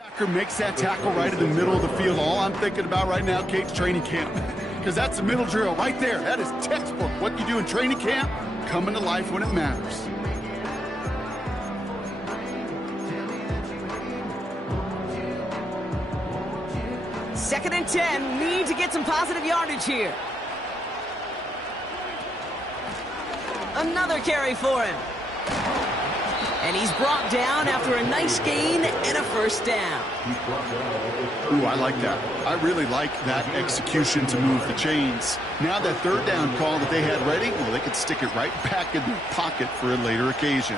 Backer makes that tackle right in the middle of the field. All I'm thinking about right now, Kate's training camp. Because that's a middle drill right there. That is textbook. What you do in training camp, coming to life when it matters. Second and 10, need to get some positive yardage here. Another carry for him. And he's brought down after a nice gain and a first down. Ooh, I like that. I really like that execution to move the chains. Now that third down call that they had ready, well, they could stick it right back in their pocket for a later occasion.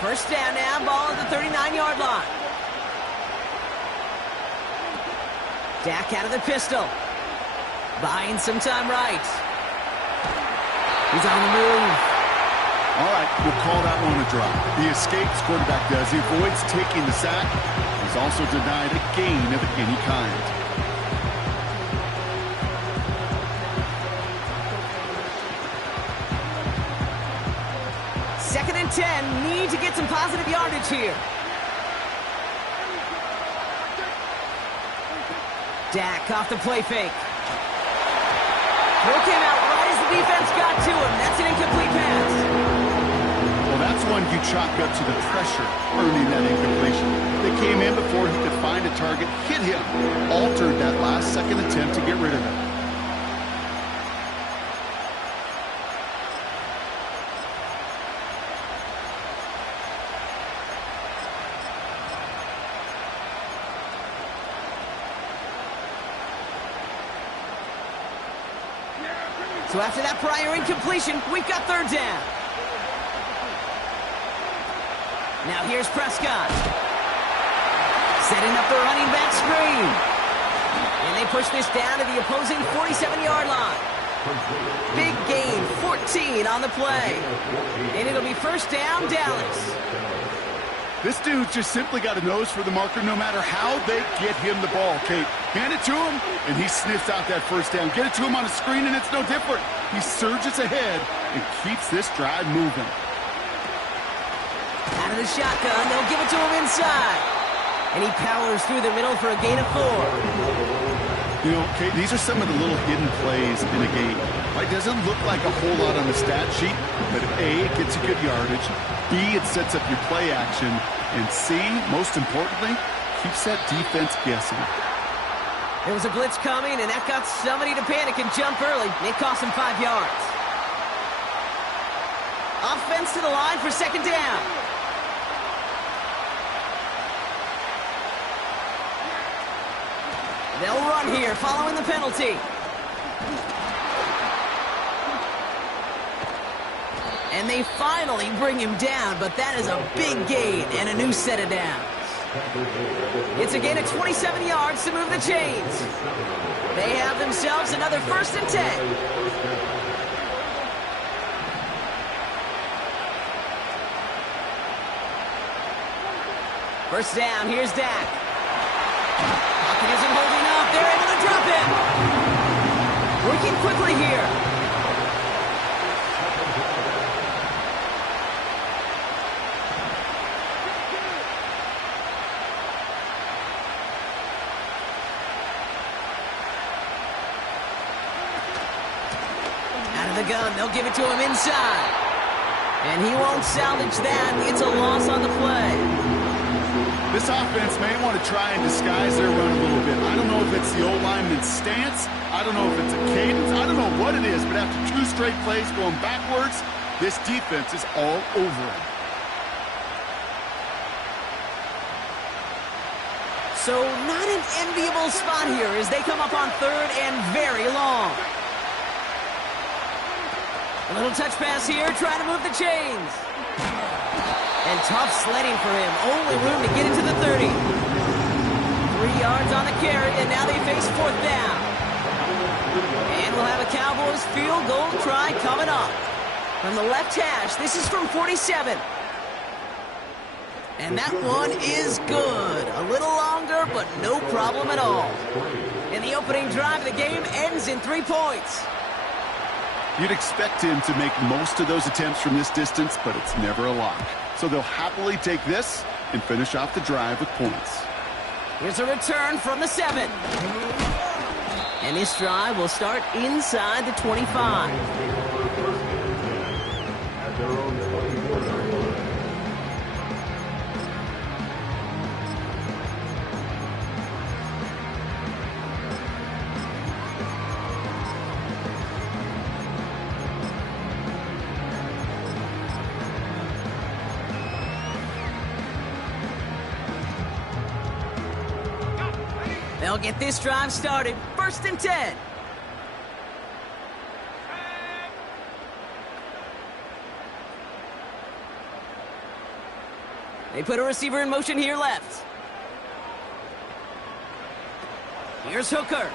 First down now, ball at the 39-yard line. Dak out of the pistol. Buying some time right. He's on the move. All right, we'll call that one a drop. He escapes, quarterback does. He avoids taking the sack. He's also denied a gain of any kind. Second and 10, need to get some positive yardage here. Dak off the play fake. Throw came out right as the defense got to him. That's an incomplete pass. Well, that's one you chalk up to the pressure earning that incompletion. They came in before he could find a target, hit him, altered that last-second attempt to get rid of it. So after that prior incompletion, we've got third down. Now here's Prescott. Setting up the running back screen. And they push this down to the opposing 47-yard line. Big gain, 14 on the play. And it'll be first down, Dallas. This dude's just simply got a nose for the marker no matter how they get him the ball, Kate. Hand it to him, and he sniffs out that first down. Get it to him on a screen, and it's no different. He surges ahead and keeps this drive moving. Out of the shotgun, they'll give it to him inside. And he powers through the middle for a gain of 4. You know, Kate, these are some of the little hidden plays in a game. Right? Doesn't look like a whole lot on the stat sheet, but A, it gets you good yardage. B, it sets up your play action. And C, most importantly, keeps that defense guessing. There was a blitz coming, and that got somebody to panic and jump early. It cost him 5 yards. Offense to the line for second down. They'll run here following the penalty. And they finally bring him down, but that is a big gain and a new set of downs. It's a gain of 27 yards to move the chains. They have themselves another first and 10. First down, here's Dak. Pocket isn't holding up. They're able to drop it. Working quickly here. Out of the gun, they'll give it to him inside. And he won't salvage that. It's a loss on the play. This offense may want to try and disguise their run a little bit. I don't know if it's the old lineman's stance. I don't know if it's a cadence. I don't know what it is, but after 2 straight plays going backwards, this defense is all over it. So not an enviable spot here as they come up on third and very long. A little touch pass here, trying to move the chains. And tough sledding for him. Only room to get into the 30. 3 yards on the carry, and now they face fourth down. And we'll have a Cowboys field goal try coming up. From the left hash, this is from 47. And that one is good. A little longer, but no problem at all. And the opening drive of the game ends in 3 points. You'd expect him to make most of those attempts from this distance, but it's never a lock. So they'll happily take this and finish off the drive with points. Here's a return from the 7. And this drive will start inside the 25. They'll get this drive started. 1st and 10. They put a receiver in motion here left. Here's Hooker.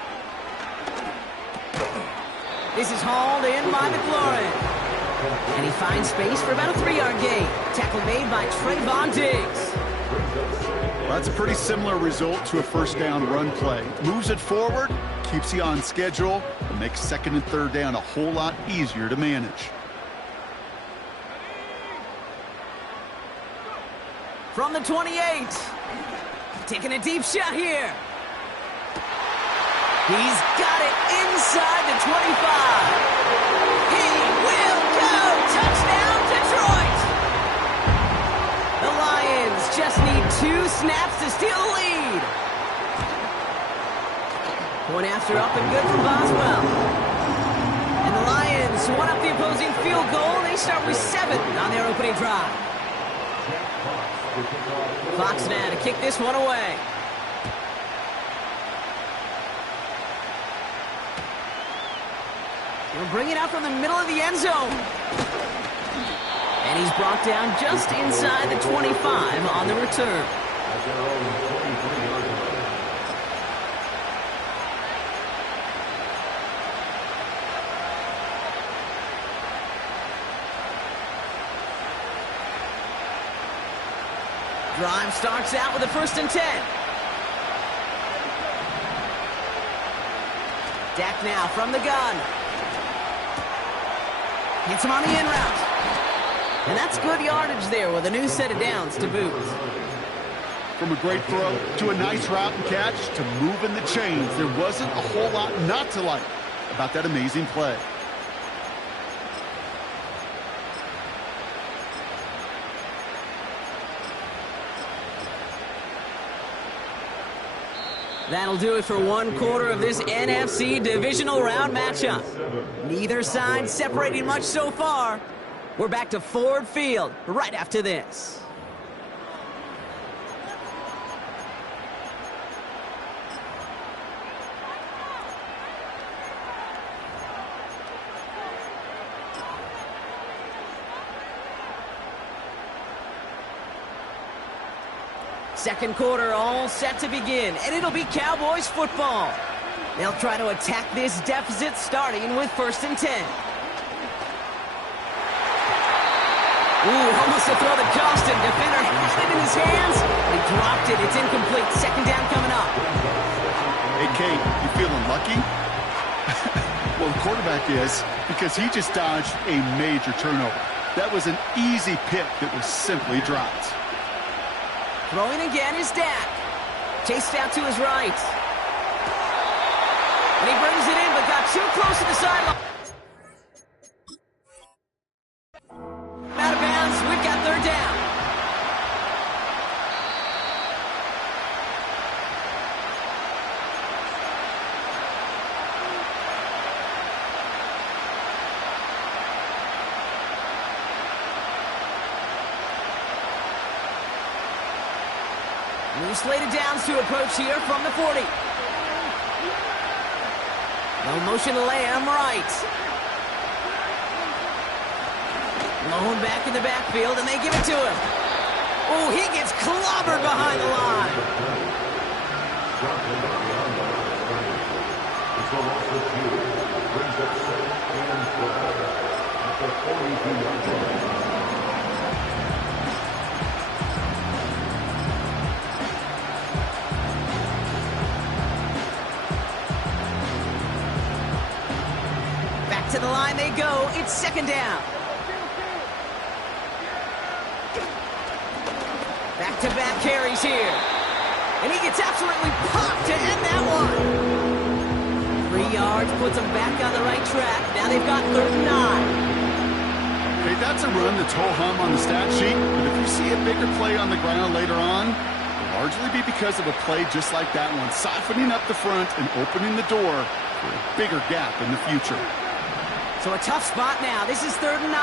This is hauled in by McLaurin. And he finds space for about a 3-yard gain. Tackle made by Trayvon Diggs. Well, that's a pretty similar result to a 1st down run play. Moves it forward, keeps you on schedule, and makes 2nd and 3rd down a whole lot easier to manage. From the 28. Taking a deep shot here. He's got it inside the 25. He will go! Touchdown, Detroit! The Lions just need 2 snaps to steal the lead. One after up and good from Boswell. And the Lions won up the opposing field goal. They start with 7 on their opening drive. Fox now to kick this one away. He'll bring it out from the middle of the end zone. And he's brought down just inside the 25 on the return. Drive starts out with a 1st and 10. Dak now from the gun. Hits him on the in route. And that's good yardage there with a new set of downs to boot. From a great throw to a nice route and catch to moving the chains, there wasn't a whole lot not to like about that amazing play. That'll do it for 1 quarter of this NFC divisional round matchup. Neither side separating much so far. We're back to Ford Field right after this. Second quarter all set to begin, and it'll be Cowboys football. They'll try to attack this deficit starting with 1st and 10. Ooh, almost a throw that cost him. Defender had it in his hands. He dropped it. It's incomplete. 2nd down coming up. Hey, Kate, you feeling lucky? Well, the quarterback is, because he just dodged a major turnover. That was an easy pick that was simply dropped. Throwing again is Dak. Chased out to his right. And he brings it in, but got too close to the sideline. Out of bounds. We've got 3rd down. New slated downs to approach here from the 40. No motion to Lamb right. Lone back in the backfield, and they give it to him. Oh, he gets clobbered behind the line. Back to the line they go. It's second down. Back-to-back carries here. And he gets absolutely popped to end that one. 3 yards puts them back on the right track. Now they've got 3rd and 9. Okay, that's a run that's ho-hum on the stat sheet. But if you see a bigger play on the ground later on, it'll largely be because of a play just like that one, softening up the front and opening the door for a bigger gap in the future. So a tough spot now. This is 3rd and 9.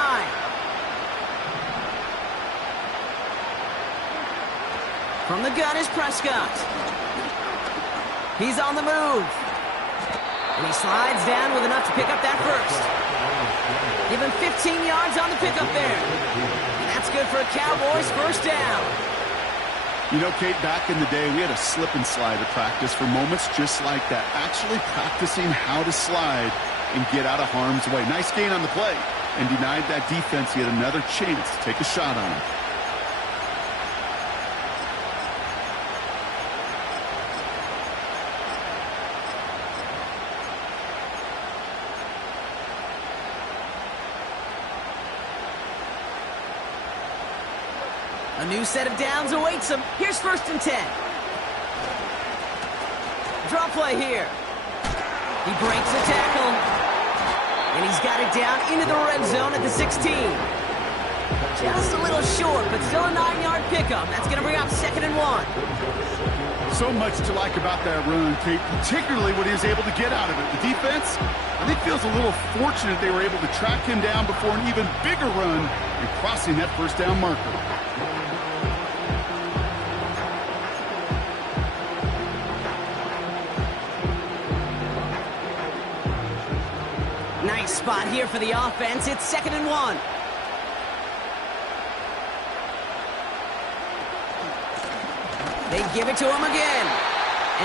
From the gun is Prescott. He's on the move. And he slides down with enough to pick up that first. Give him 15 yards on the pickup there. And that's good for a Cowboys first down. You know, Kate, back in the day, we had a slip and slide at practice for moments just like that. Actually practicing how to slide and get out of harm's way. Nice gain on the play. And denied that defense yet another chance to take a shot on him. A new set of downs awaits him. Here's 1st and 10. Draw play here. He breaks the tackle. And he's got it down into the red zone at the 16. Just a little short, but still a 9-yard pickup. That's going to bring up 2nd and 1. So much to like about that run, Kate, particularly what he was able to get out of it. The defense, I think, feels a little fortunate they were able to track him down before an even bigger run and crossing that first down marker. Nice spot here for the offense. It's 2nd and 1. They give it to him again.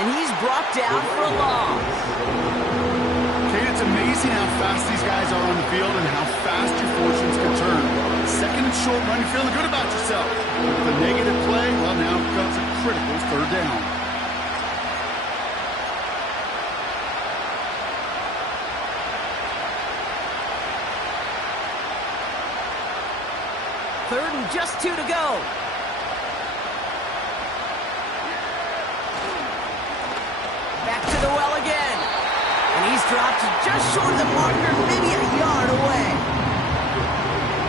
And he's brought down for a loss. Kate, it's amazing how fast these guys are on the field and how fast your fortunes can turn. 2nd and short run, you're feeling good about yourself. With a negative play, well, now comes a critical 3rd down. Third and just 2 to go. Back to the well again. And he's dropped just short of the marker, maybe a yard away.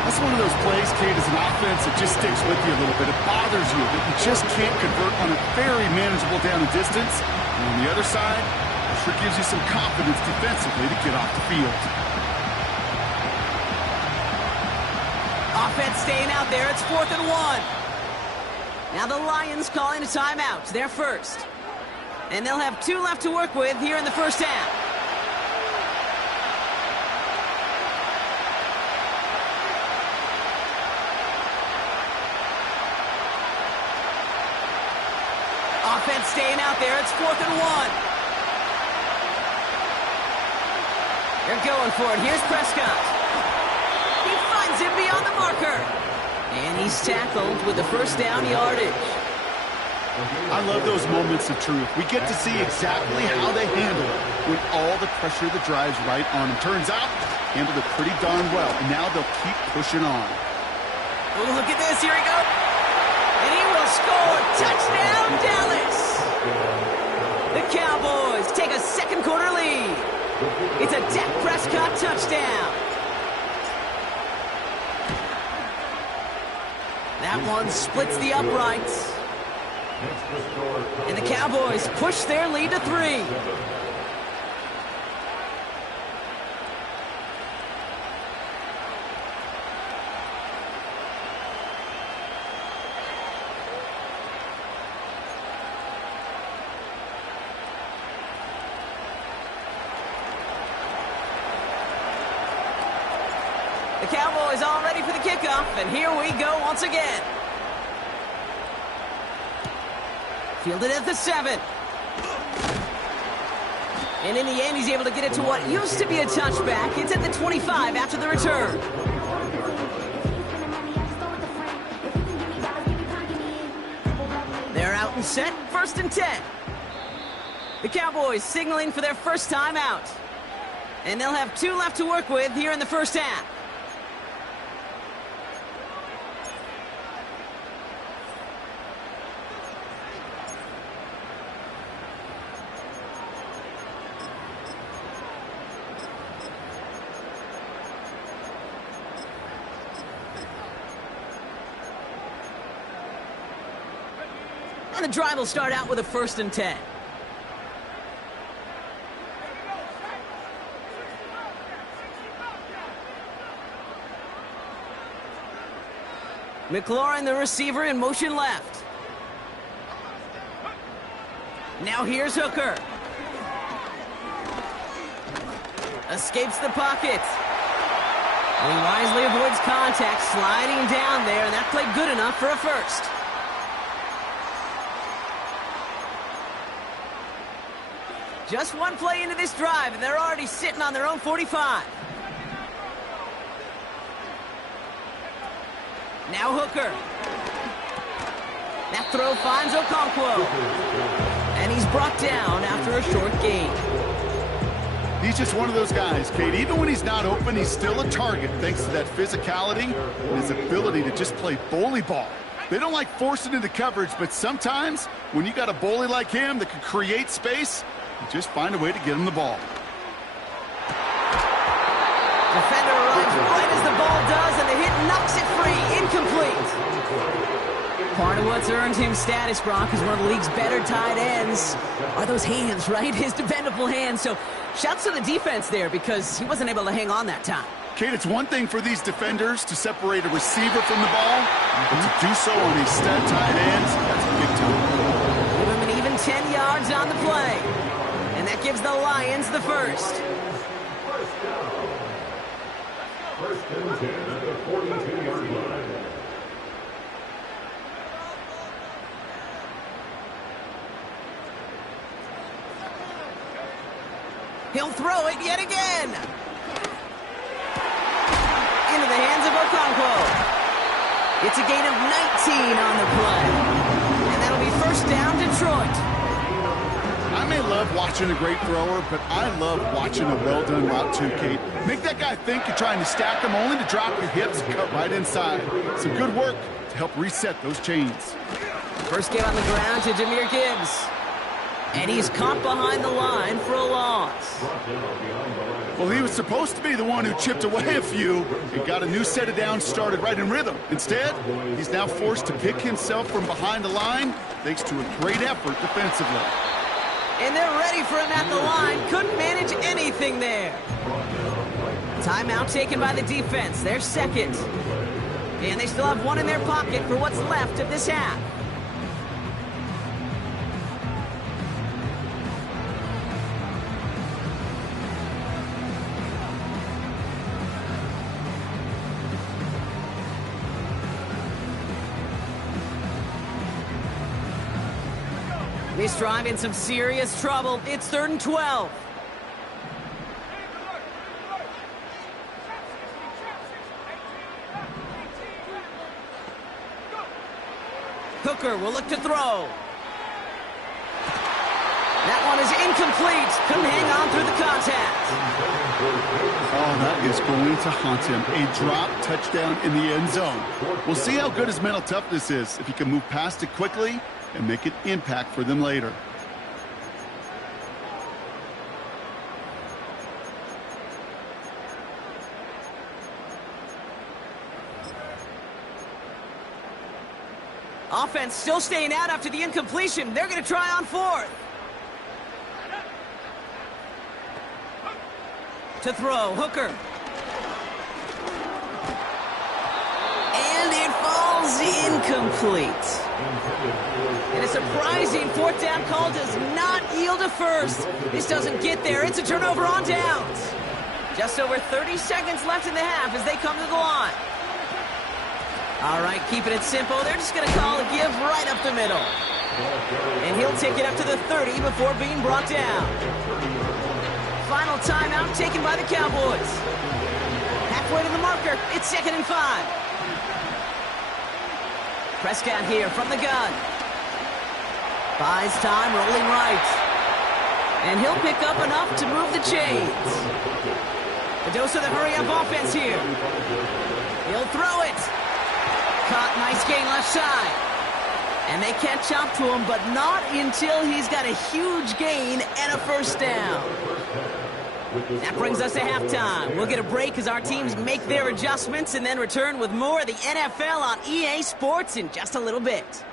That's one of those plays, Kate, as an offense that just sticks with you a little bit. It bothers you that you just can't convert on a very manageable down and distance. And on the other side, it sure gives you some confidence defensively to get off the field. Offense staying out there. It's 4th and 1. Now the Lions calling a timeout. They're first. And they'll have 2 left to work with here in the first half. Offense staying out there. It's 4th and 1. They're going for it. Here's Prescott. He finds him beyond the marker. And he's tackled with the first down yardage. I love those moments of truth. We get to see exactly how they handle it when all the pressure that drives right on them. Turns out, handled it pretty darn well. And now they'll keep pushing on. Oh, look at this. Here he goes. And he will score. Touchdown, Dallas. The Cowboys take a 2nd quarter lead. It's a Dak Prescott touchdown. That one splits the uprights. And the Cowboys push their lead to 3. The Cowboys all ready for the kickoff, and here we go once again. Fielded at the 7. And in the end, he's able to get it to what used to be a touchback. It's at the 25 after the return. They're out and set, 1st and 10. The Cowboys signaling for their first time out. And they'll have 2 left to work with here in the first half. And the drive will start out with a 1st and 10. McLaurin, the receiver, in motion left. Now here's Hooker. Escapes the pocket. And he wisely avoids contact, sliding down there, and that played good enough for a first. Just one play into this drive, and they're already sitting on their own 45. Now Hooker. That throw finds Okonkwo. And he's brought down after a short gain. He's just one of those guys, Kate. Even when he's not open, he's still a target thanks to that physicality and his ability to just play bully ball. They don't like forcing into coverage, but sometimes when you got a bully like him that can create space, you just find a way to get him the ball. Defender arrives right as the ball does, and the hit knocks it free. Incomplete. Part of what's earned him status, Brock, as one of the league's better tight ends are those hands, right? His dependable hands. So shouts to the defense there because he wasn't able to hang on that time. Kate, it's one thing for these defenders to separate a receiver from the ball, but to do so on these stud tight ends, that's big time. Give him an even 10 yards on the play. And that gives the Lions the first. First and 10 at the 42-yard line. He'll throw it yet again. Into the hands of Okonkwo. It's a gain of 19 on the play. And that'll be first down, Detroit. I may love watching a great thrower, but I love watching a well-done route too, Kate. Make that guy think you're trying to stack him only to drop your hips and cut right inside. Some good work to help reset those chains. First get on the ground to Jahmyr Gibbs. And he's caught behind the line for a loss. Well, he was supposed to be the one who chipped away a few and got a new set of downs started right in rhythm. Instead, he's now forced to pick himself from behind the line thanks to a great effort defensively. And they're ready for him at the line. Couldn't manage anything there. Timeout taken by the defense. Their second. And they still have one in their pocket for what's left of this half. This drive in some serious trouble. It's 3rd and 12. Hooker will look to throw. That one is incomplete. Couldn't hang on through the contact. Oh, that is going to haunt him. A drop touchdown in the end zone. We'll see how good his mental toughness is if he can move past it quickly and make an impact for them later. Offense still staying out after the incompletion. They're going to try on 4th. To throw, Hooker. And it falls incomplete. And a surprising 4th down call does not yield a first. This doesn't get there. It's a turnover on downs. Just over 30 seconds left in the half as they come to the line. All right, keeping it simple. They're just going to call a give right up the middle. And he'll take it up to the 30 before being brought down. Final timeout taken by the Cowboys. Halfway to the marker. It's 2nd and 5. Prescott here from the gun. Buys time, rolling right. And he'll pick up enough to move the chains. A dose of the hurry-up offense here. He'll throw it. Caught, nice gain left side. And they catch up to him, but not until he's got a huge gain and a first down. That brings us to halftime. We'll get a break as our teams make their adjustments and then return with more of the NFL on EA Sports in just a little bit.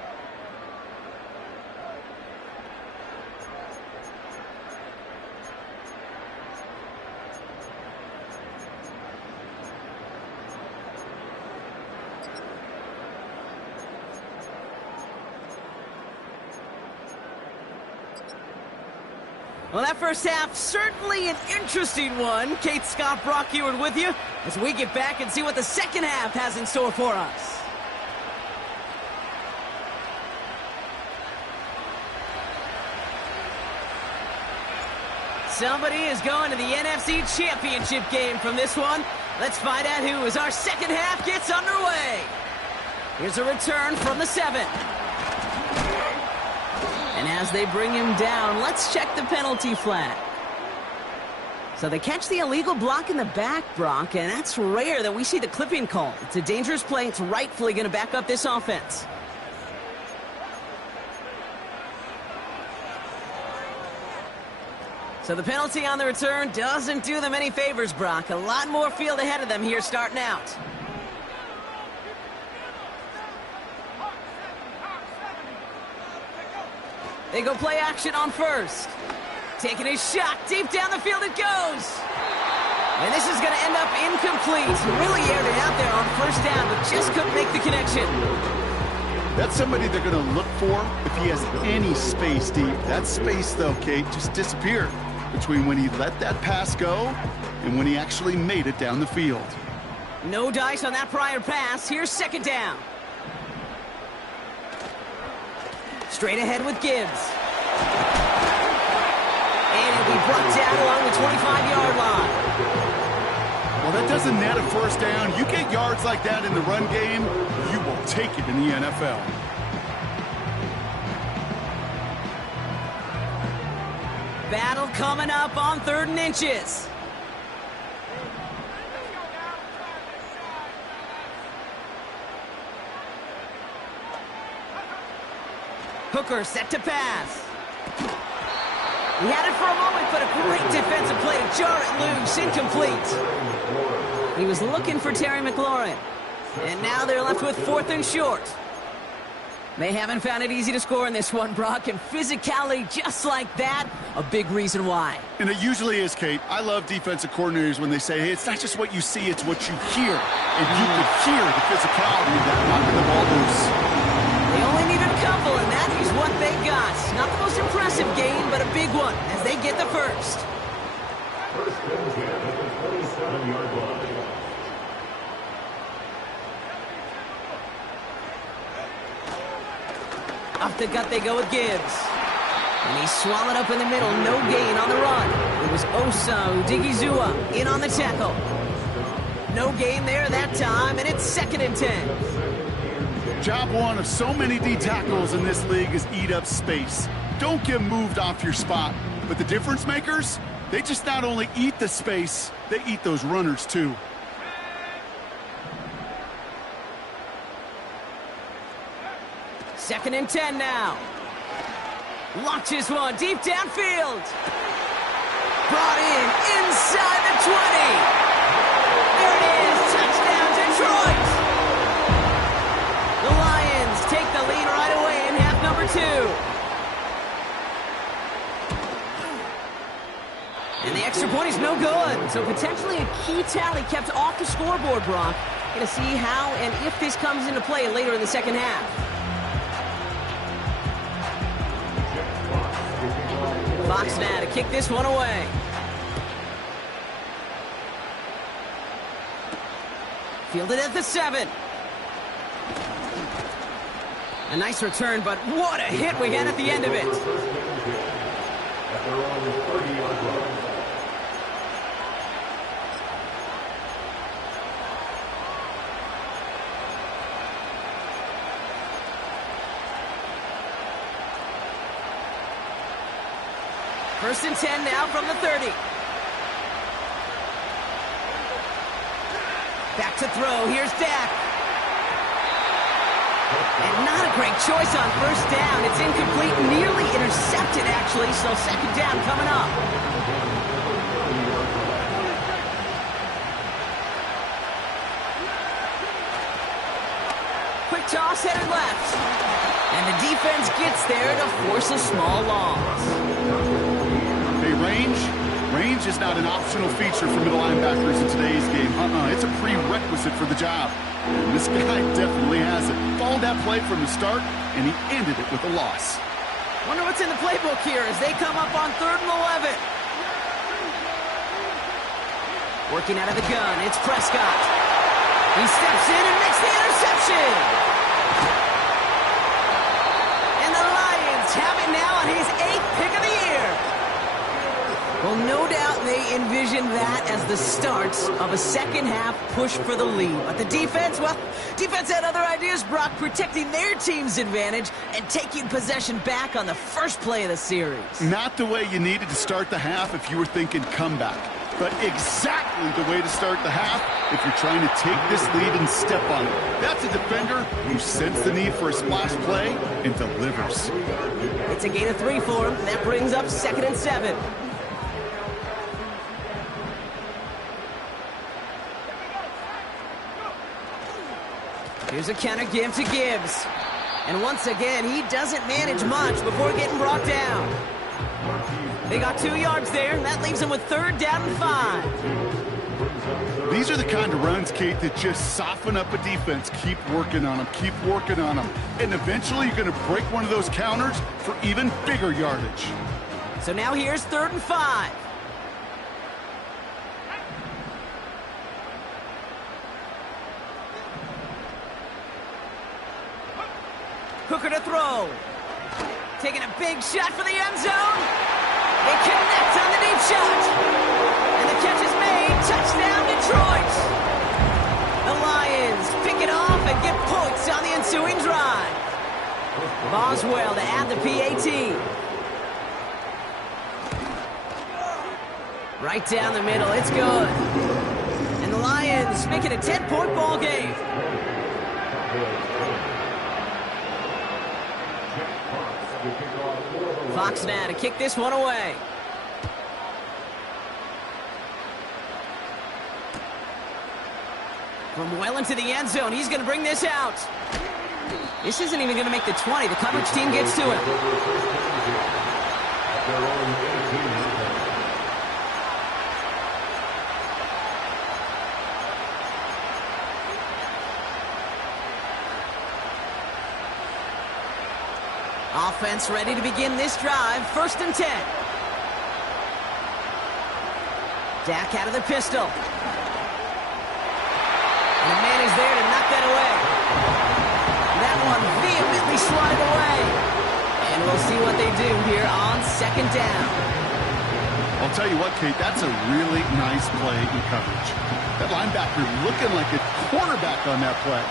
Well, that first half, certainly an interesting one. Kate, Scott, Brock Eward with you as we get back and see what the second half has in store for us. Somebody is going to the NFC Championship game from this one. Let's find out who as our second half gets underway. Here's a return from the 7. And as they bring him down, let's check the penalty flag. So they catch the illegal block in the back, Brock, and that's rare that we see the clipping call. It's a dangerous play. It's rightfully going to back up this offense. So the penalty on the return doesn't do them any favors, Brock. A lot more field ahead of them here starting out. They go play action on first. Taking a shot. Deep down the field it goes. And this is going to end up incomplete. Really aired it out there on first down, but just couldn't make the connection. That's somebody they're going to look for if he has any space deep. That space, though, Kate, just disappeared between when he let that pass go and when he actually made it down the field. No dice on that prior pass. Here's second down. Straight ahead with Gibbs. And it'll be brought down along the 25-yard line. Well, that doesn't net a first down. You get yards like that in the run game, you will take it in the NFL. Battle coming up on 3rd and inches. Hooker set to pass. He had it for a moment, but a great defensive play to jar it loose. Incomplete. He was looking for Terry McLaurin. And now they're left with 4th and short. They haven't found it easy to score in this one, Brock, and physicality just like that, a big reason why. And it usually is, Kate. I love defensive coordinators when they say, hey, it's not just what you see, it's what you hear. And you could hear the physicality of that knocking the ball loose. They only needed a couple, and that is what they got. Not the most impressive game, but a big one as they get the first. First and 10 at the 27-yard line. Off the gut they go with Gibbs. And he's swallowed up in the middle. No gain on the run. It was Osa Odigizua in on the tackle. No gain there that time, and it's 2nd and 10. Job one of so many D tackles in this league is eat up space. Don't get moved off your spot. But the difference makers, they just not only eat the space, they eat those runners too. Second and 10 now. Launches one deep downfield. Brought in inside the 20. There it is. Touchdown, Detroit. The Lions take the lead right away in half number 2. And the extra point is no good. So potentially a key tally kept off the scoreboard, Brock. Going to see how and if this comes into play later in the second half. Fox now to kick this one away. Fielded at the 7. A nice return, but what a hit we had at the end of it. First and 10 now from the 30. Back to throw. Here's Dak. And not a great choice on first down. It's incomplete, nearly intercepted, actually, so second down coming up. Quick toss headed left. And the defense gets there to force a small loss. Hey, range is not an optional feature for middle linebackers in today's game. It's a prerequisite for the job. And this guy definitely has it. Followed that play from the start, and he ended it with a loss. Wonder what's in the playbook here as they come up on 3rd and 11. Working out of the gun, it's Prescott. He steps in and makes the interception. And the Lions have it now on his 8th pick of the year. Well, no doubt they envisioned that as the start of a second-half push for the lead. But the defense, well, defense had other ideas, Brock, protecting their team's advantage and taking possession back on the first play of the series. Not the way you needed to start the half if you were thinking comeback, but exactly the way to start the half if you're trying to take this lead and step on it. That's a defender who sensed the need for a splash play and delivers. It's a gain of 3 for him. That brings up 2nd and 7. Here's a counter give to Gibbs. And once again, he doesn't manage much before getting brought down. They got 2 yards there, and that leaves them with 3rd down and 5. These are the kind of runs, Kate, that just soften up a defense. Keep working on them, keep working on them. And eventually you're going to break one of those counters for even bigger yardage. So now here's 3rd and 5. Hooker to throw. Taking a big shot for the end zone. They connect on the deep shot. And the catch is made. Touchdown, Detroit. The Lions pick it off and get points on the ensuing drive. Boswell to add the PAT. Right down the middle. It's good. And the Lions make it a 10-point ball game. Fox now to kick this one away. From well into the end zone, he's going to bring this out. This isn't even going to make the 20. The coverage team gets to him. Offense ready to begin this drive. 1st and 10. Dak out of the pistol. And the man is there to knock that away. That one vehemently swatted away. And we'll see what they do here on 2nd down. I'll tell you what, Kate, that's a really nice play in coverage. That linebacker looking like a quarterback on that play.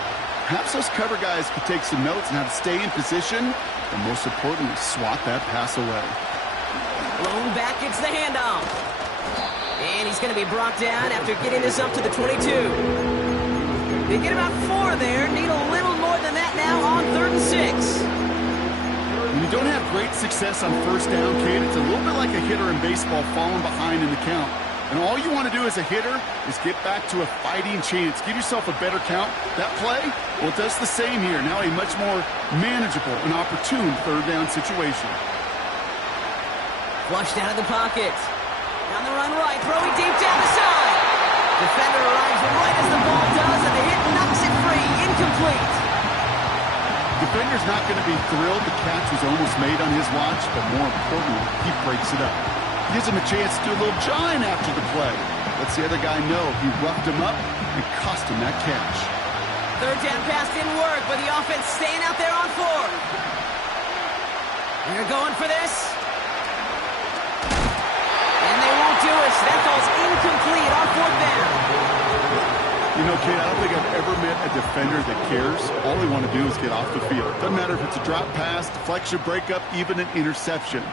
Perhaps those cover guys could take some notes on how to stay in position and, most importantly, swat that pass away. Blown back, it's the handoff. And he's going to be brought down after getting this up to the 22. They get about 4 there. Need a little more than that now on 3rd and 6. When you don't have great success on first down, Kate, it's a little bit like a hitter in baseball falling behind in the count. And all you want to do as a hitter is get back to a fighting chance. Give yourself a better count. That play, well, it does the same here. Now a much more manageable and opportune 3rd down situation. Flushed out of the pocket. On the run right, throwing deep down the side. Defender arrives right as the ball does, and the hit knocks it free. Incomplete. Defender's not going to be thrilled the catch was almost made on his watch, but more importantly, he breaks it up. Gives him a chance to do a little jawing after the play. Lets the other guy know he roughed him up and cost him that catch. 3rd down pass didn't work, but the offense staying out there on 4th. They're going for this. And they won't do it. So that ball's incomplete on 4th down. You know, Kate, I don't think I've ever met a defender that cares. All they want to do is get off the field. Doesn't matter if it's a drop pass, deflection, breakup, even an interception.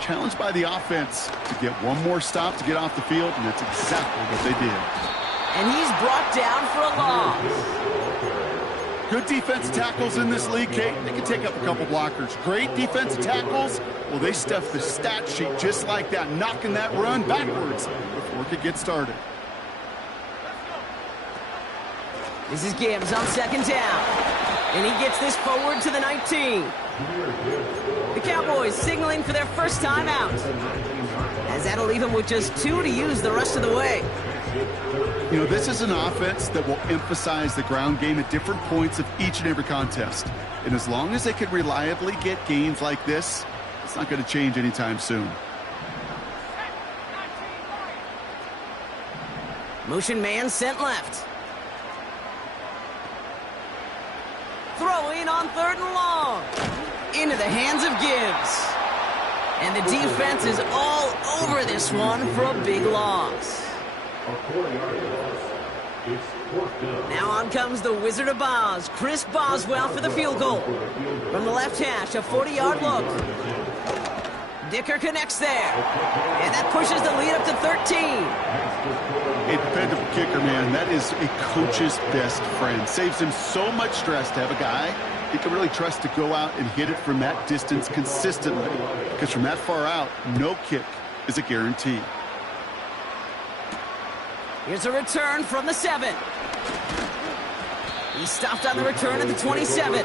challenged by the offense to get one more stop to get off the field, and that's exactly what they did. And he's brought down for a loss. Good defensive tackles in this league, Kate. They can take up a couple blockers. Great defensive tackles, well, they stuff the stat sheet just like that, knocking that run backwards before it could get started. This is Gibbs on second down. And he gets this forward to the 19. The Cowboys signaling for their first time out, as that'll leave them with just 2 to use the rest of the way. You know, this is an offense that will emphasize the ground game at different points of each and every contest. And as long as they can reliably get gains like this, it's not going to change anytime soon. Motion man sent left. Throwing on 3rd and long. Into the hands of Gibbs. And the defense is all over this one for a big loss. Now on comes the Wizard of Oz, Chris Boswell for the field goal. From the left hash, a 40-yard look. Dicker connects there. And that pushes the lead up to 13. A dependable kicker, man. That is a coach's best friend. Saves him so much stress to have a guy he can really trust to go out and hit it from that distance consistently. Because from that far out, no kick is a guarantee. Here's a return from the 7. He stopped on the return at the 27.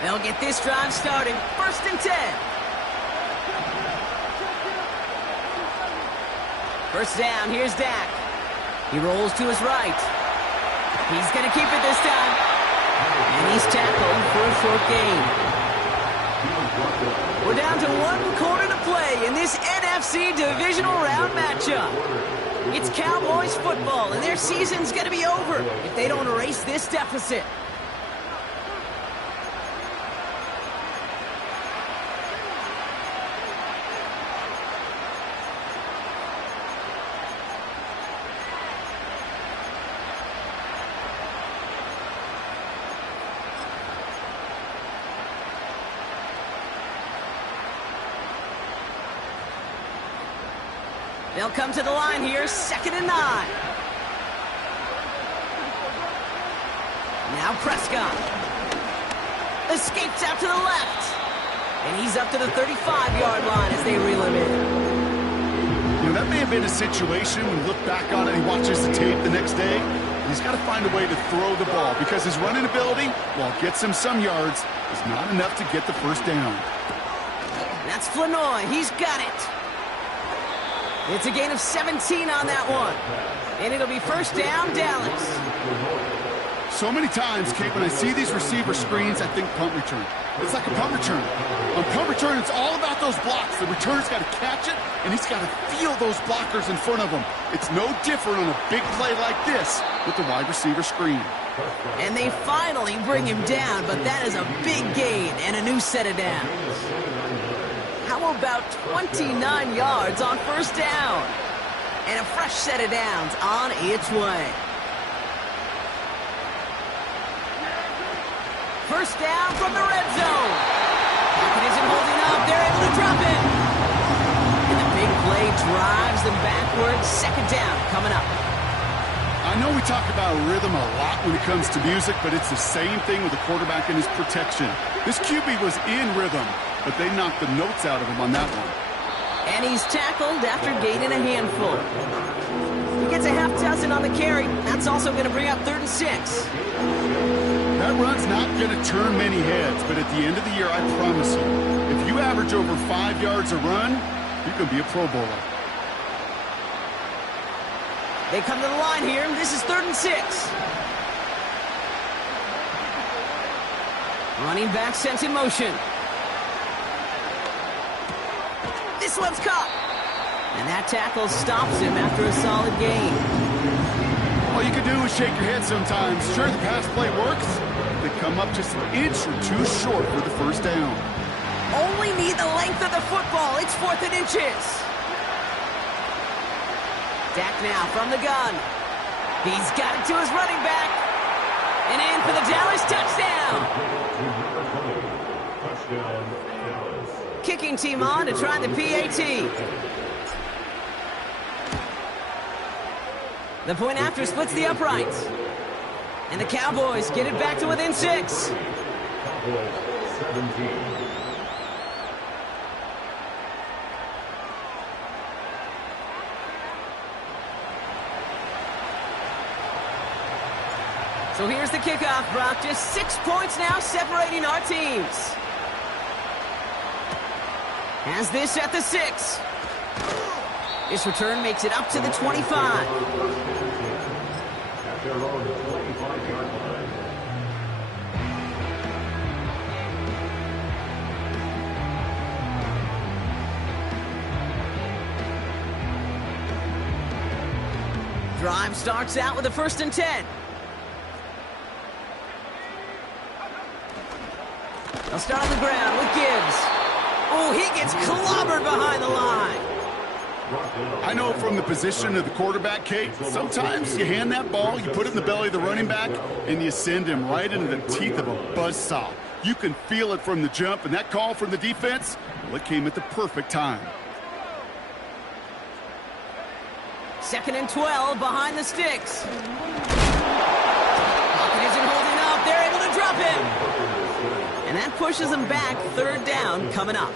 They'll get this drive started. 1st and 10. First down, here's Dak. He rolls to his right. He's going to keep it this time. And he's tackled for a short gain. We're down to 1 quarter to play in this NFC divisional round matchup. It's Cowboys football, and their season's going to be over if they don't erase this deficit. They'll come to the line here, 2nd and 9. Now Prescott. Escapes out to the left. And he's up to the 35-yard line as they reel him in. You know, that may have been a situation when you look back on it and he watches the tape the next day. He's got to find a way to throw the ball because his running ability, while it gets him some yards, is not enough to get the first down. That's Flanoy. He's got it. It's a gain of 17 on that one. And it'll be first down, Dallas. So many times, Kate, when I see these receiver screens, I think punt return. It's like a punt return. On punt return, it's all about those blocks. The returner's got to catch it, and he's got to feel those blockers in front of him. It's no different on a big play like this with the wide receiver screen. And they finally bring him down, but that is a big gain and a new set of downs. How about 29 yards on first down? And a fresh set of downs on its way. First down from the red zone. Pocket isn't holding up. They're able to drop it. And the big play drives them backwards. 2nd down coming up. I know we talk about rhythm a lot when it comes to music, but it's the same thing with the quarterback and his protection. This QB was in rhythm, but they knocked the notes out of him on that one. And he's tackled after gaining a handful. He gets a half dozen on the carry. That's also going to bring up 3rd and 6. That run's not going to turn many heads, but at the end of the year, I promise you, if you average over 5 yards a run, you can be a Pro Bowler. They come to the line here. This is 3rd and 6. Running back sent in motion. This one's caught. And that tackle stops him after a solid gain. All you can do is shake your head sometimes. Sure, the pass play works. They come up just an inch or two short for the first down. Only need the length of the football. It's 4th and inches. Dak now from the gun. He's got it to his running back. And in for the Dallas touchdown. Kicking team on to try the PAT. The point after splits the uprights. And the Cowboys get it back to within 6. Cowboys 17. So here's the kickoff, Brock. Just 6 points now separating our teams. Has this at the 6. This return makes it up to the 25. At their own 25-yard line. Drive starts out with a 1st and 10. They'll start on the ground with Gibbs. Oh, he gets clobbered behind the line. I know from the position of the quarterback, Kate, sometimes you hand that ball, you put it in the belly of the running back, and you send him right into the teeth of a buzzsaw. You can feel it from the jump, and that call from the defense, well, it came at the perfect time. 2nd and 12 behind the sticks. Pocket isn't holding up. They're able to drop him. And that pushes them back. 3rd down coming up.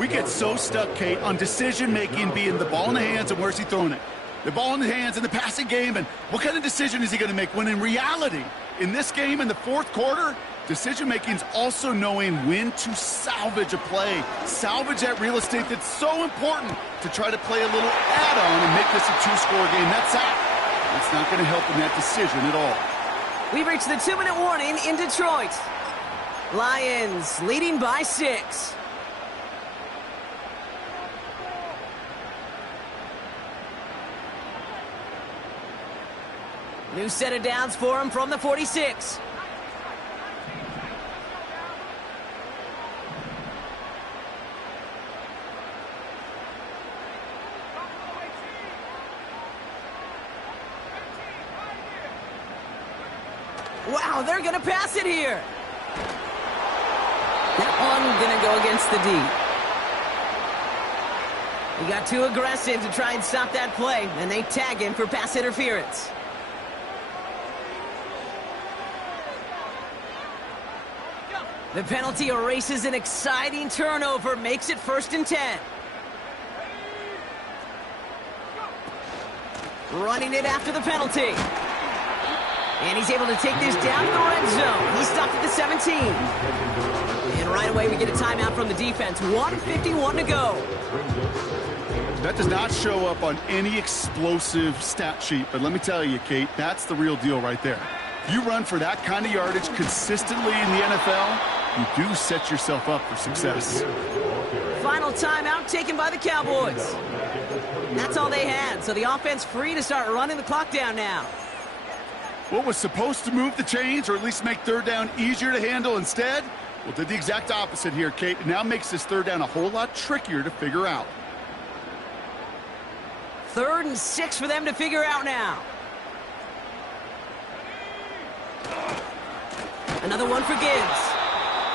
We get so stuck, Kate, on decision-making being the ball in the hands and where's he throwing it. The ball in the hands in the passing game, and what kind of decision is he going to make? When in reality, in this game, in the 4th quarter, decision-making is also knowing when to salvage a play. Salvage that real estate that's so important to try to play a little add-on and make this a 2-score game. That's out. It's not going to help in that decision at all. We've reached the 2-minute warning in Detroit. Lions leading by 6. New set of downs for him from the 46. Wow, they're going to pass it here. That one going to go against the D. He got too aggressive to try and stop that play, and they tag him for pass interference. The penalty erases an exciting turnover, makes it 1st and 10. Running it after the penalty. And he's able to take this down to the red zone. He's stopped at the 17. And right away we get a timeout from the defense. 1:51 to go. That does not show up on any explosive stat sheet, but let me tell you, Kate, that's the real deal right there. If you run for that kind of yardage consistently in the NFL, you do set yourself up for success. Final timeout taken by the Cowboys. That's all they had, so the offense free to start running the clock down now. What was supposed to move the chains or at least make 3rd down easier to handle instead? Well, did the exact opposite here, Kate. It now makes this 3rd down a whole lot trickier to figure out. 3rd and 6 for them to figure out now. Another one for Gibbs.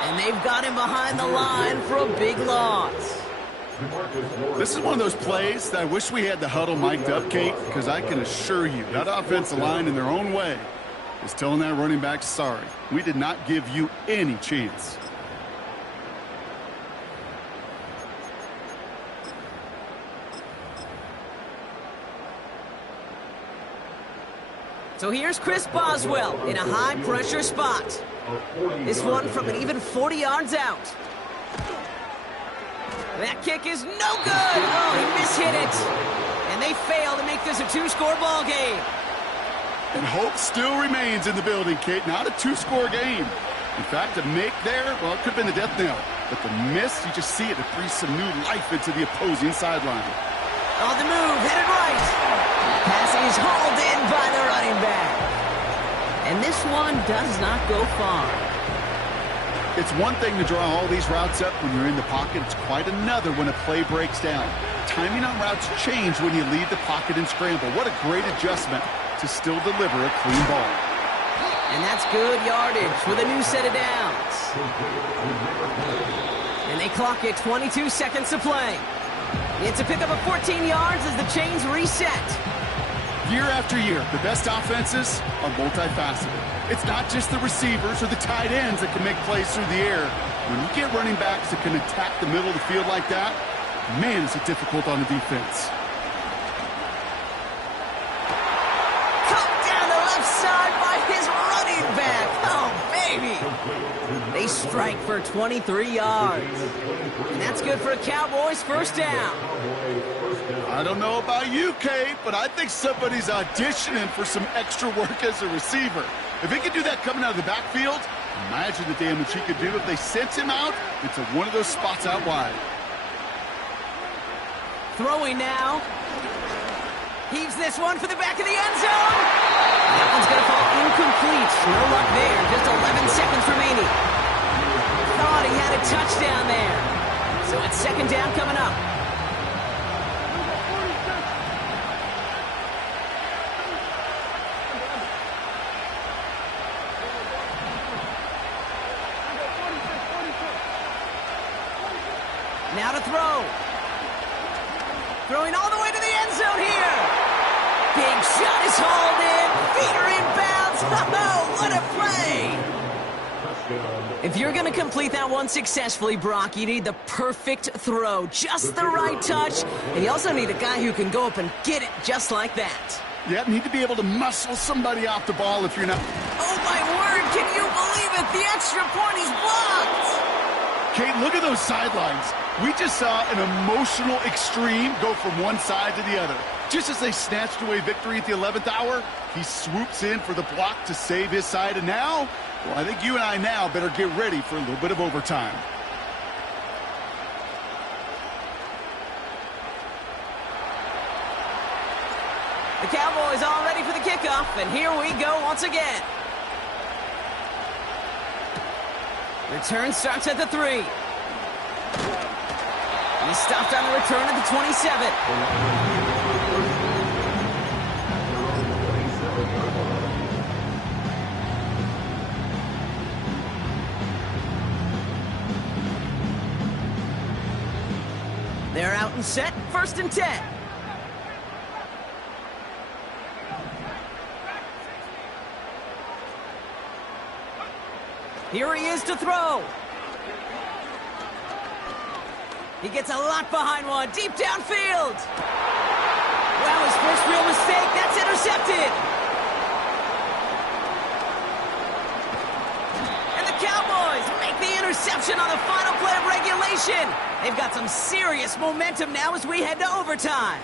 And they've got him behind the line for a big loss. This is one of those plays that I wish we had the huddle mic'd up, Kate, because I can assure you that offensive line in their own way is telling that running back, sorry, we did not give you any chance. So here's Chris Boswell in a high-pressure spot. This one from an even 40 yards out. That kick is no good. Oh, he mishit it. And they fail to make this a 2-score ball game. And hope still remains in the building, Kate. Not a 2-score game. In fact, a make there, well, it could have been the death knell. But the miss, you just see it breathe some new life into the opposing sideline. On the move, headed right. Pass is hauled in by the running back. And this one does not go far. It's one thing to draw all these routes up when you're in the pocket. It's quite another when a play breaks down. Timing on routes change when you leave the pocket and scramble. What a great adjustment to still deliver a clean ball. And that's good yardage with a new set of downs. And they clock it 22 seconds to play. It's a pickup of 14 yards as the chains reset. Year after year, the best offenses are multifaceted. It's not just the receivers or the tight ends that can make plays through the air. When you get running backs that can attack the middle of the field like that, man, is it difficult on the defense. Cut down the left side by his running back. Oh, baby. They strike for 23 yards. And that's good for a Cowboys first down. I don't know about you, Kate, but I think somebody's auditioning for some extra work as a receiver. If he could do that coming out of the backfield, imagine the damage he could do if they sent him out into one of those spots out wide. Throwing now. Heaves this one for the back of the end zone. That one's going to fall incomplete. No luck there. Just 11 seconds remaining. Thought he had a touchdown there. So it's second down coming up. Now to throw. Throwing all the way to the end zone here. Big shot is hauled in. Feet are inbounds. Oh, what a play. If you're going to complete that one successfully, Brock, you need the perfect throw. Just the right touch. And you also need a guy who can go up and get it just like that. Yeah, need to be able to muscle somebody off the ball if you're not... Oh, my word. Can you believe it? The extra point is blocked. Kate, look at those sidelines. We just saw an emotional extreme go from one side to the other. Just as they snatched away victory at the 11th hour, he swoops in for the block to save his side. And now, well, I think you and I now better get ready for a little bit of overtime. The Cowboys all ready for the kickoff, and here we go once again. Return starts at the 3. He stopped on the return at the 27. They're out and set, 1st and 10. Here he is to throw. He gets a lot behind one, deep downfield. Wow, his first real mistake, that's intercepted. And the Cowboys make the interception on the final play of regulation. They've got some serious momentum now as we head to overtime.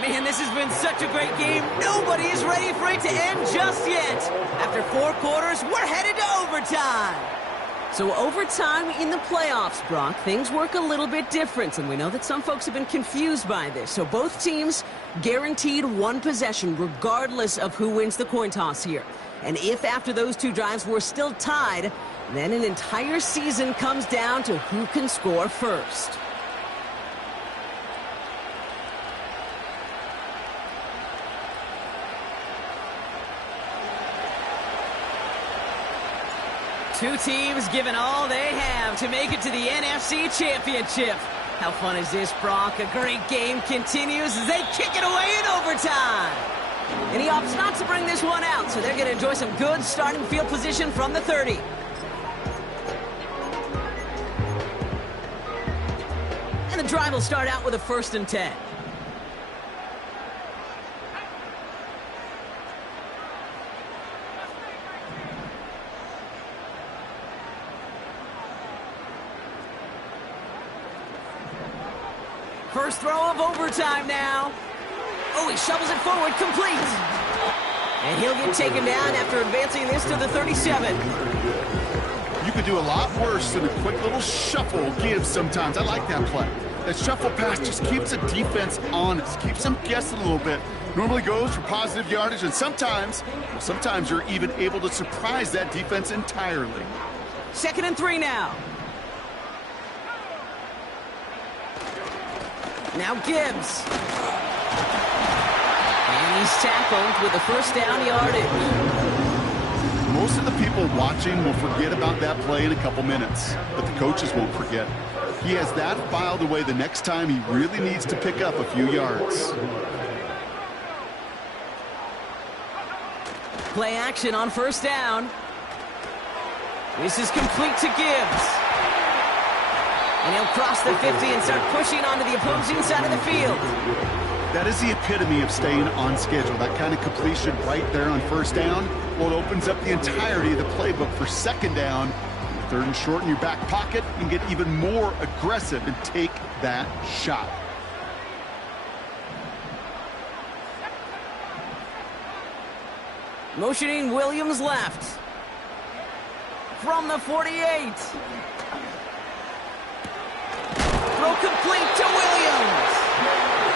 Man, this has been such a great game. Nobody is ready for it to end just yet. After 4 quarters, we're headed to overtime. So overtime in the playoffs, Brock, things work a little bit different, and we know that some folks have been confused by this. So both teams guaranteed one possession regardless of who wins the coin toss here. And if after those 2 drives we're still tied, then an entire season comes down to who can score first. Two teams giving all they have to make it to the NFC Championship. How fun is this, Brock? A great game continues as they kick it away in overtime. And he opts not to bring this one out, so they're going to enjoy some good starting field position from the 30. And the drive will start out with a 1st and 10. First throw of overtime now. Oh, he shovels it forward, complete. And he'll get taken down after advancing this to the 37. You could do a lot worse than a quick little shuffle give sometimes. I like that play. That shuffle pass just keeps the defense honest, keeps them guessing a little bit. Normally goes for positive yardage, and sometimes you're even able to surprise that defense entirely. 2nd and 3 now. Now Gibbs. And he's tackled with the first down yardage. Most of the people watching will forget about that play in a couple minutes, but the coaches won't forget. He has that filed away the next time he really needs to pick up a few yards. Play action on first down. This is complete to Gibbs. And he'll cross the 50 and start pushing onto the opposing side of the field. That is the epitome of staying on schedule. That kind of completion right there on first down, well, it opens up the entirety of the playbook for second down. 3rd and short in your back pocket, and get even more aggressive and take that shot. Motioning Williams left. From the 48. Throw complete to Williams.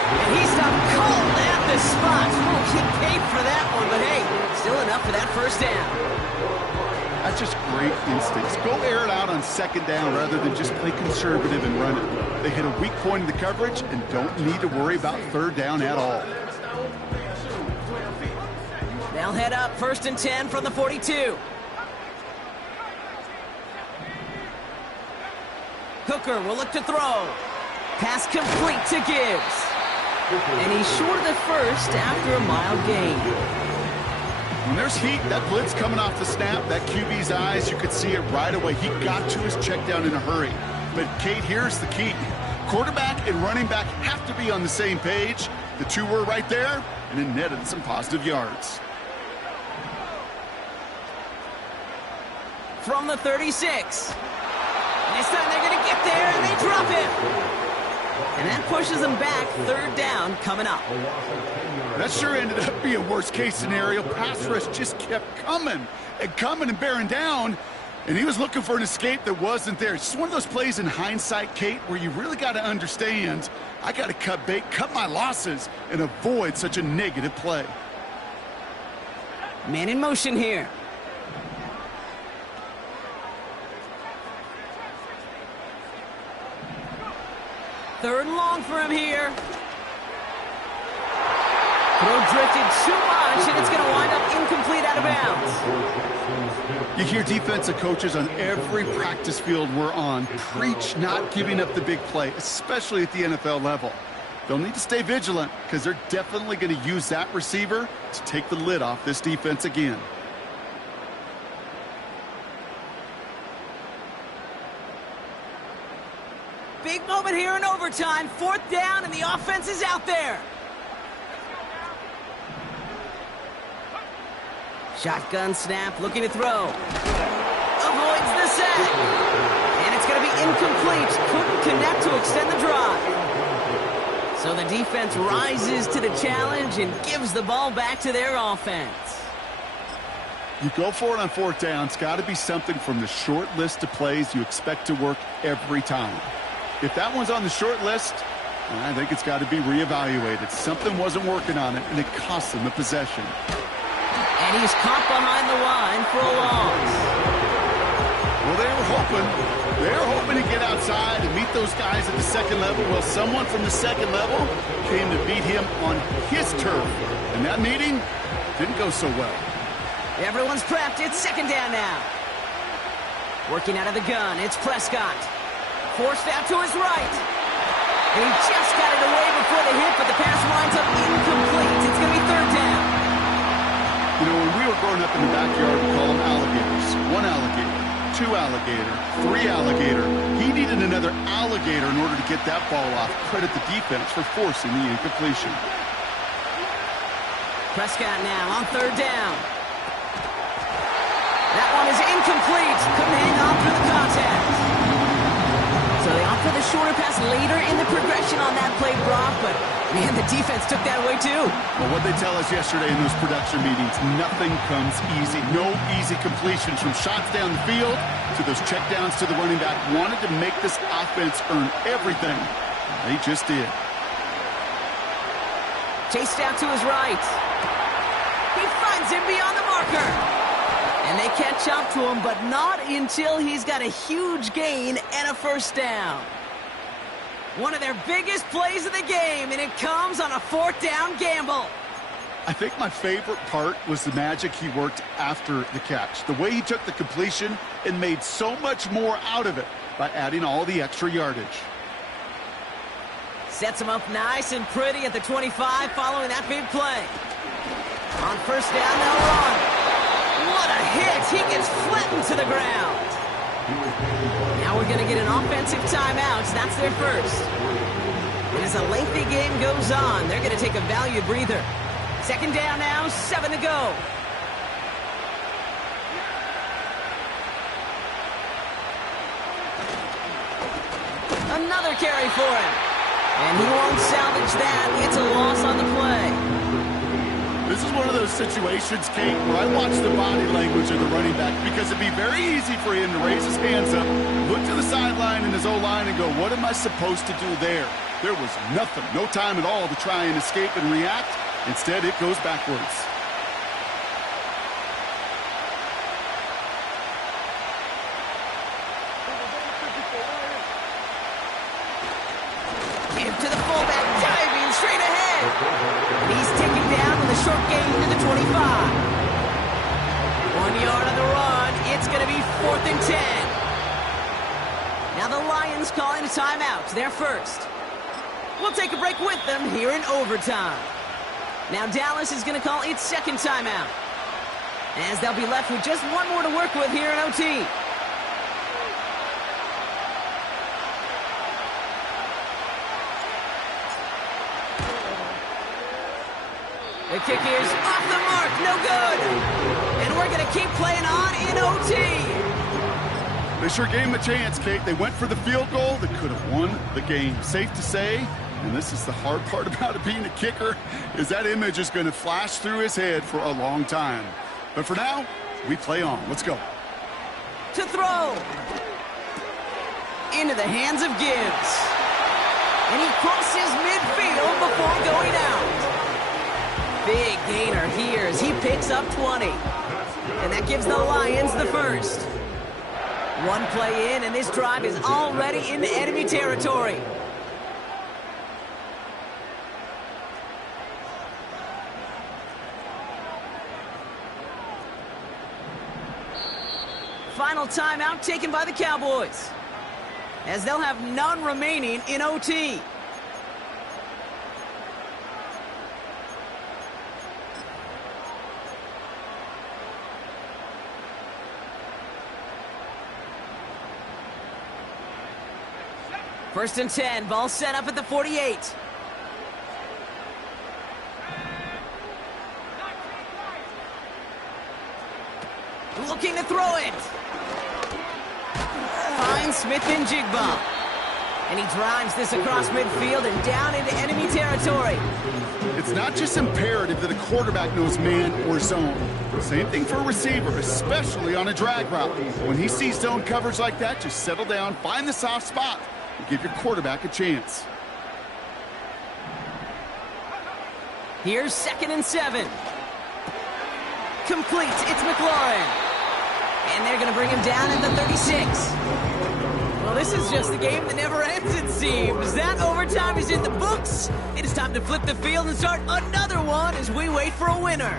And he stopped cold at the spot. Oh, he paid for that one, but hey, still enough for that first down. That's just great instincts. Go air it out on second down rather than just play conservative and run it. They hit a weak point in the coverage and don't need to worry about third down at all. They'll head up 1st and 10 from the 42. Hooker will look to throw. Pass complete to Gibbs. And he's short of the first after a mild gain. When there's heat, that blitz coming off the snap, that QB's eyes, you could see it right away. He got to his check down in a hurry. But, Kate, here's the key. Quarterback and running back have to be on the same page. The two were right there, and it netted some positive yards. From the 36. This time they're going to get there, and they drop him. And that pushes them back. 3rd down coming up. That sure ended up being worst-case scenario. Pass rush just kept coming and bearing down, and he was looking for an escape that wasn't there. It's just one of those plays in hindsight, Kate, where you really got to understand, I got to cut bait, cut my losses, and avoid such a negative play. Man in motion here. Third and long for him here. Throw drifted too much, and it's going to wind up incomplete out of bounds. You hear defensive coaches on every practice field we're on preach not giving up the big play, especially at the NFL level. They'll need to stay vigilant because they're definitely going to use that receiver to take the lid off this defense again. Big moment here in overtime. 4th down, and the offense is out there. Shotgun snap, looking to throw. Avoids the sack. And it's going to be incomplete. Couldn't connect to extend the drive. So the defense rises to the challenge and gives the ball back to their offense. You go for it on 4th down. It's got to be something from the short list of plays you expect to work every time. If that one's on the short list, I think it's got to be reevaluated. Something wasn't working on it, and it cost them the possession. And he's caught behind the line for a loss. Well, they were hoping to get outside and meet those guys at the second level. Well, someone from the second level came to beat him on his turf. And that meeting didn't go so well. Everyone's prepped. It's 2nd down now. Working out of the gun, it's Prescott. Forced out to his right. And he just got it away before the hit, but the pass winds up incomplete. It's going to be 3rd down. You know, when we were growing up in the backyard, we call them alligators. 1 alligator, 2 alligator, 3 alligator. He needed another alligator in order to get that ball off. Credit the defense for forcing the incompletion. Prescott now on 3rd down. That one is incomplete. Couldn't hang on through the contact. So they opt for the shorter pass later in the progression on that play, Brock, but man, the defense took that away too. Well, what they tell us yesterday in those production meetings, nothing comes easy. No easy completions from shots down the field to those checkdowns to the running back. Wanted to make this offense earn everything. They just did. Chased out to his right. He finds him beyond the marker. And they catch up to him, but not until he's got a huge gain and a first down. One of their biggest plays of the game, and it comes on a fourth down gamble. I think my favorite part was the magic he worked after the catch. The way he took the completion and made so much more out of it by adding all the extra yardage. Sets him up nice and pretty at the 25 following that big play. On first down, they'll run. What a hit! He gets flattened to the ground. Now we're going to get an offensive timeout. That's their first. And as a lengthy game goes on, they're going to take a valued breather. Second down now, 7 to go. Another carry for him. And he won't salvage that. It's a loss on the play. This is one of those situations, Kate, where I watch the body language of the running back because it'd be very easy for him to raise his hands up, look to the sideline in his O-line and go, what am I supposed to do there? There was nothing, no time at all to try and escape and react. Instead, it goes backwards. Give to the fullback, diving straight ahead. And he's taken down with a short gain to the 25. 1 yard on the run. It's going to be 4th and 10. Now the Lions calling a timeout. They're first. We'll take a break with them here in overtime. Now Dallas is going to call its second timeout, as they'll be left with just one more to work with here in OT. The kick is off the mark, no good. And we're going to keep playing on in OT. They sure gave him a chance, Kate. They went for the field goal that could have won the game. Safe to say, and this is the hard part about it being a kicker, is that image is going to flash through his head for a long time. But for now, we play on. Let's go. To throw. Into the hands of Gibbs. And he crosses midfield before going out. Big gainer here as he picks up 20. And that gives the Lions the first. One play in, and this drive is already into enemy territory. Final timeout taken by the Cowboys, as they'll have none remaining in OT. First and 10, ball set up at the 48. Looking to throw it. Finds Smith and Jigba. And he drives this across midfield and down into enemy territory. It's not just imperative that a quarterback knows man or zone. Same thing for a receiver, especially on a drag route. When he sees zone coverage like that, just settle down, find the soft spot, and give your quarterback a chance. Here's 2nd and 7. Complete. It's McLaurin. And they're going to bring him down at the 36. Well, this is just a game that never ends, it seems. That overtime is in the books. It is time to flip the field and start another one as we wait for a winner.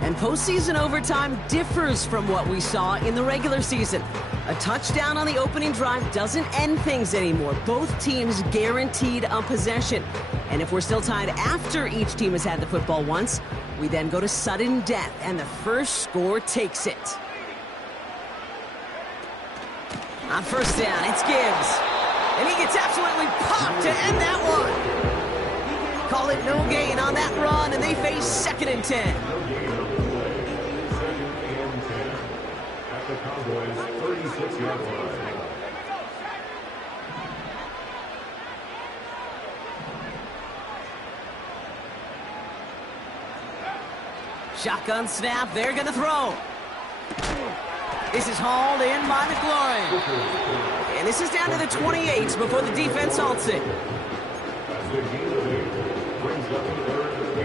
And postseason overtime differs from what we saw in the regular season. A touchdown on the opening drive doesn't end things anymore. Both teams guaranteed a possession. And if we're still tied after each team has had the football once, we then go to sudden death, and the first score takes it. On first down, it's Gibbs. And he gets absolutely popped to end that one. Call it no gain on that run, and they face 2nd and 10. At the Cowboys' 36-yard line. Shotgun snap, they're going to throw. This is hauled in by McLaurin. And this is down to the 28 before the defense halts it. As the game of 8 brings up the 3rd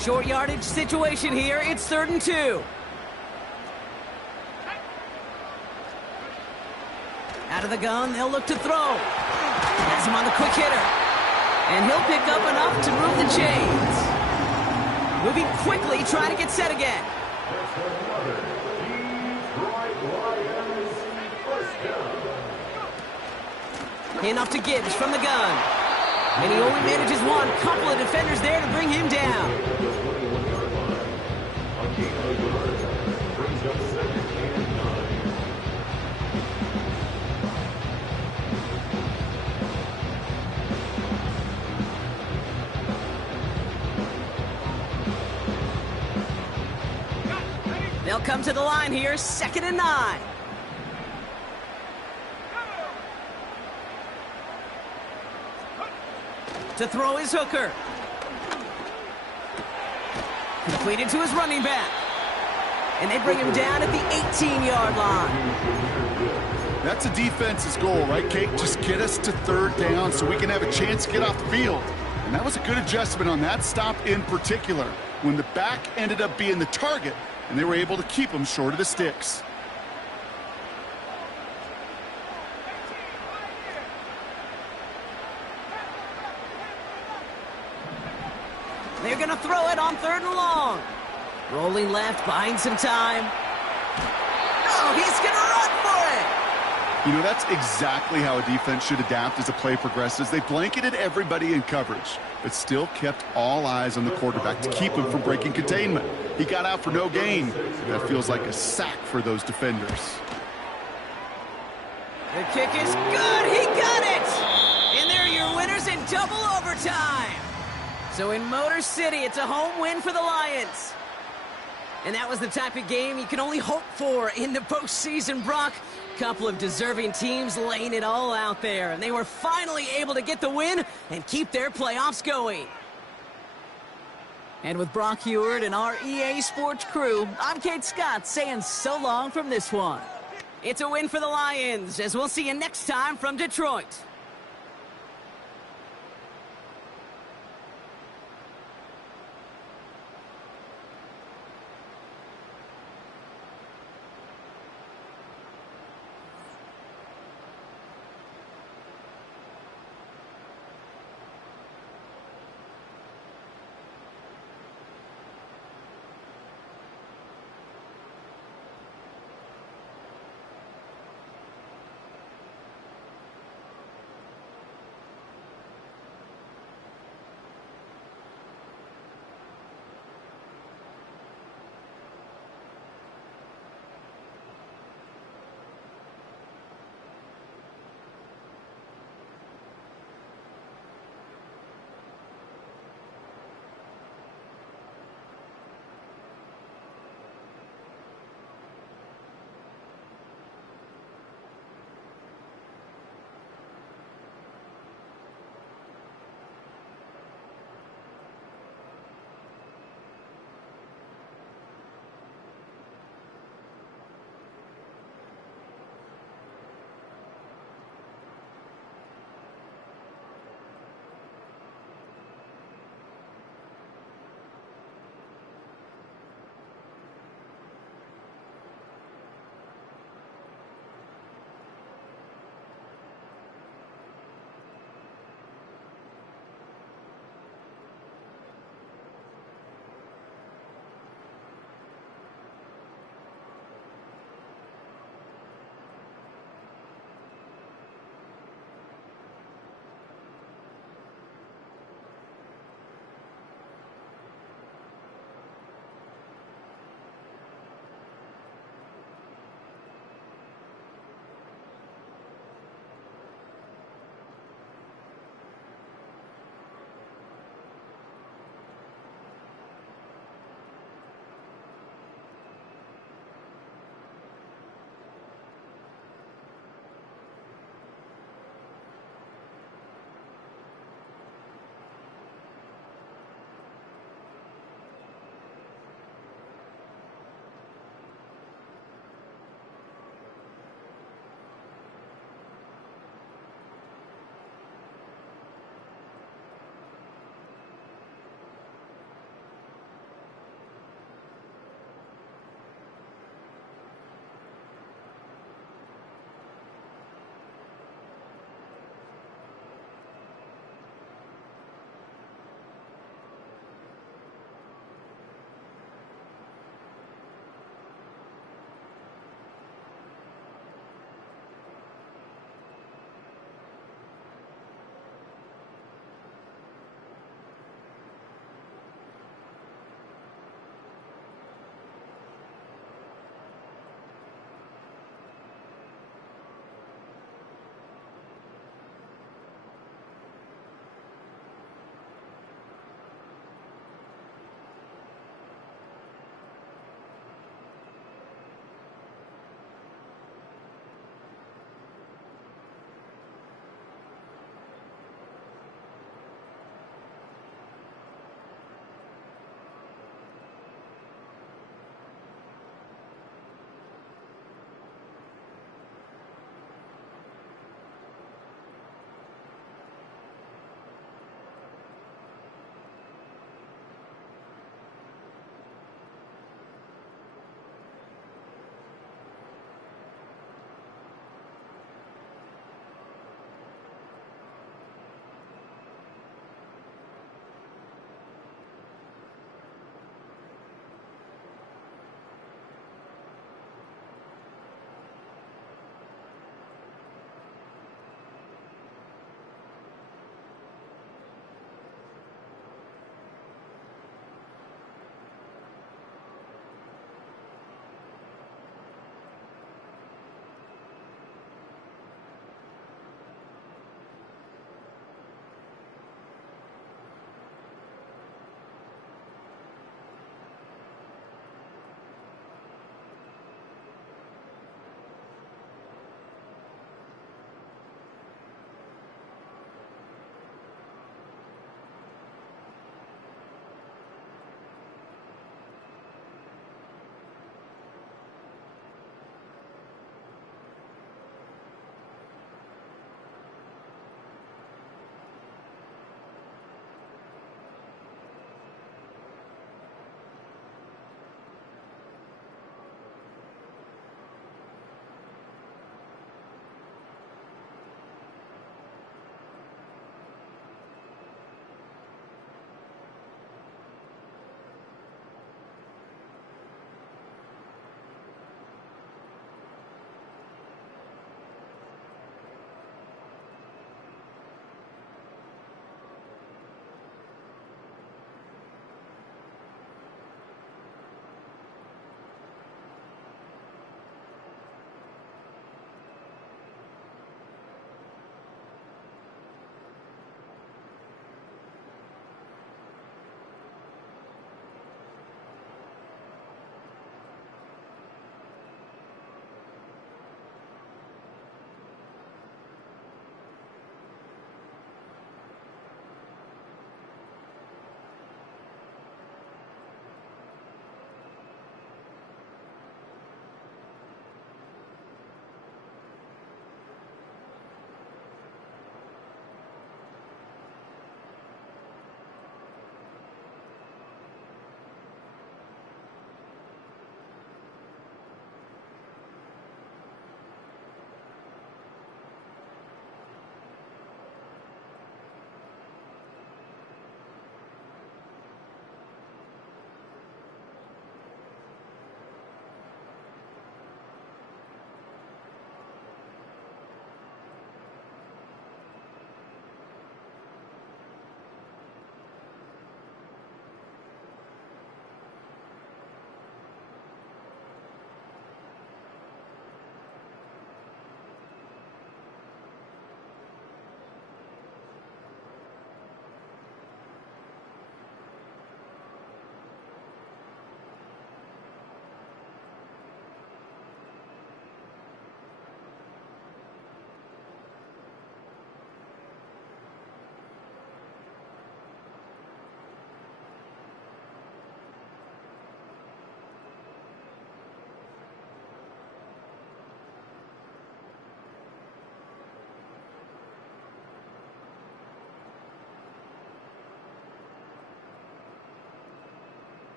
Short yardage situation here. It's 3rd and 2. Out of the gun, they'll look to throw. Has him on the quick hitter. And he'll pick up enough to move the chains. Moving quickly, trying to get set again. Handoff to Gibbs from the gun. And he only manages one. Couple of defenders there to bring him down. They'll come to the line here, 2nd and 9. To throw his hooker. Completed to his running back. And they bring him down at the 18-yard line. That's a defense's goal, right, Kate? Just get us to 3rd down so we can have a chance to get off the field. And that was a good adjustment on that stop in particular, when the back ended up being the target, and they were able to keep him short of the sticks. They're going to throw it on 3rd and long. Rolling left, buying some time. Oh, he's going to run for it. You know, that's exactly how a defense should adapt as the play progresses. They blanketed everybody in coverage, but still kept all eyes on the quarterback to keep him from breaking containment. He got out for no gain. That feels like a sack for those defenders. The kick is good. He got it. And they're your winners in double overtime. So in Motor City, it's a home win for the Lions. And that was the type of game you can only hope for in the postseason, Brock. Couple of deserving teams laying it all out there, and they were finally able to get the win and keep their playoffs going. And with Brock Heward and our EA Sports crew, I'm Kate Scott saying so long from this one. It's a win for the Lions, as we'll see you next time from Detroit.